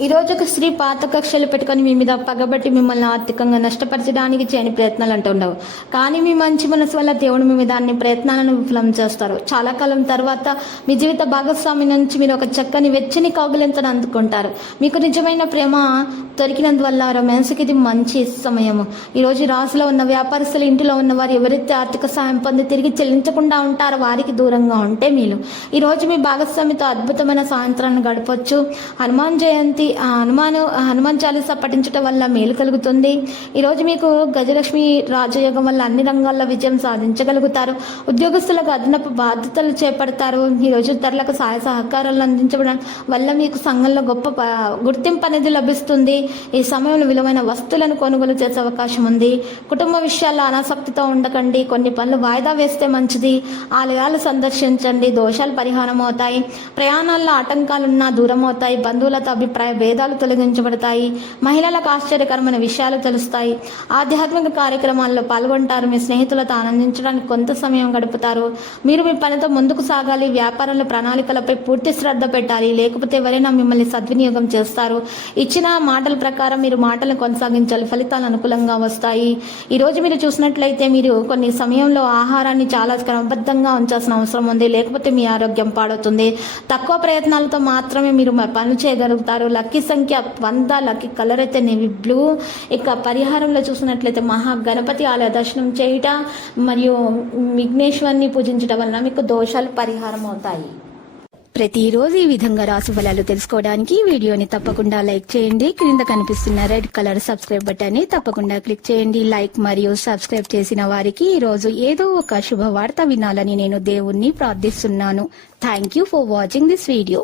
ఈ రోజు ఒక స్త్రీ పాత కక్షలు పెట్టుకొని మీ మీద పగబట్టి మిమ్మల్ని ఆర్థికంగా నష్టపరచడానికి చేయని ప్రయత్నాలు అంటుండవు కానీ మీ మంచి మనసు వల్ల దేవుడు మీ మీద అన్ని ప్రయత్నాలను విఫలం చేస్తారు. చాలా కాలం తర్వాత మీ జీవిత భాగస్వామి నుంచి మీరు ఒక చక్కని వెచ్చని కౌగులింతను అందుకుంటారు. మీకు నిజమైన ప్రేమ దొరికినందువల్ల రొమాన్స్కి ఇది మంచి సమయము. ఈరోజు రాసులో ఉన్న వ్యాపారస్తులు ఇంటిలో ఉన్న వారు ఎవరైతే ఆర్థిక సహాయం పొంది తిరిగి చెల్లించకుండా ఉంటారో వారికి దూరంగా ఉంటే మీరు ఈరోజు మీ భాగస్వామితో అద్భుతమైన సాయంత్రాన్ని గడపొచ్చు. హనుమాన్ జయంతి ఆ హనుమాను హనుమాన్ చాలీసా పఠించటం వల్ల మేలు కలుగుతుంది. ఈరోజు మీకు గజలక్ష్మి రాజయోగం వల్ల అన్ని రంగాల్లో విజయం సాధించగలుగుతారు. ఉద్యోగస్తులకు అదనపు బాధ్యతలు చేపడతారు. ఈరోజు ఇతరులకు సహాయ సహకారాలు అందించడం వల్ల మీకు సంఘంలో గొప్ప గుర్తింపు అనేది లభిస్తుంది. ఈ సమయంలో విలువైన వస్తువులను కొనుగోలు చేసే అవకాశం ఉంది. కుటుంబ విషయాల్లో అనాసక్తితో ఉండకండి. కొన్ని పనులు వాయిదా వేస్తే మంచిది. ఆలయాలు సందర్శించండి. దోషాలు పరిహారం అవుతాయి ప్రయాణాల్లో ఆటంకాలున్నా దూరం అవుతాయి బంధువులతో అభిప్రాయ భేదాలు తొలగించబడతాయి. మహిళలకు ఆశ్చర్యకరమైన విషయాలు తెలుస్తాయి. ఆధ్యాత్మిక కార్యక్రమాల్లో పాల్గొంటారు. మీ స్నేహితులతో ఆనందించడానికి కొంత సమయం గడుపుతారు. మీరు మీ పనితో ముందుకు సాగాలి. వ్యాపారంలో ప్రణాళికలపై పూర్తి శ్రద్ధ పెట్టాలి. లేకపోతే ఎవరైనా మిమ్మల్ని సద్వినియోగం చేస్తారు. ఇచ్చిన మాటల ప్రకారం మీరు మాటలను కొనసాగించాలి. ఫలితాలు అనుకూలంగా వస్తాయి. ఈ రోజు మీరు చూసినట్లయితే మీరు కొన్ని సమయంలో ఆహారాన్ని చాలా క్రమబద్ధంగా ఉంచాల్సిన అవసరం ఉంది. లేకపోతే మీ ఆరోగ్యం పాడవుతుంది. తక్కువ ప్రయత్నాలతో మాత్రమే మీరు పని పనులు చేయగలుగుతారు. లక్కీ సంఖ్య వంద లక్కీ కలర్ అయితే నేవి బ్లూ. ఇక పరిహారంలో చూసినట్లయితే మహా గణపతి ఆలయ దర్శనం చేయుట మరియు విఘ్నేశ్వరిని పూజించడం వలన మీకు దోషాలు పరిహారం అవుతాయి. ప్రతిరోజు ఈ విధంగా రాశి ఫలాలు తెలుసుకోవడానికి వీడియోని తప్పకుండా లైక్ చేయండి. క్రింద కనిపిస్తున్న రెడ్ కలర్ సబ్స్క్రైబ్ బటన్ని తప్పకుండా క్లిక్ చేయండి. లైక్ మరియు సబ్స్క్రైబ్ చేసిన వారికి ఈ రోజు ఏదో ఒక శుభవార్త వినాలని నేను దేవుణ్ణి ప్రార్థిస్తున్నాను. Thank you for watching this video